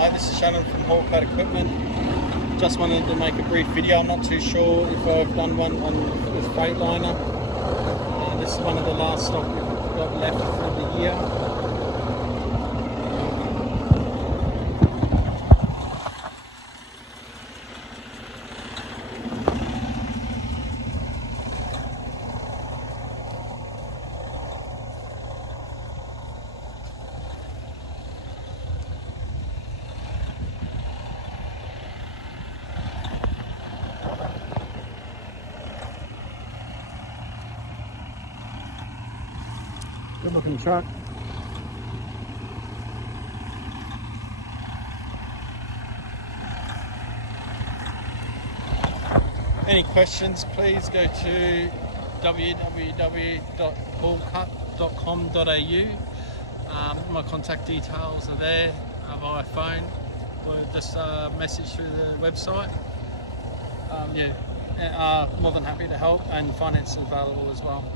Hi, this is Shannon from Haulcut Equipment. Just wanted to make a brief video. I'm not too sure if I've done one with Freightliner. This is one of the last stock we've got left for the year. Good looking truck. Any questions, please go to www.haulcut.com.au. My contact details are there via phone, or just message through the website. More than happy to help, and finance is available as well.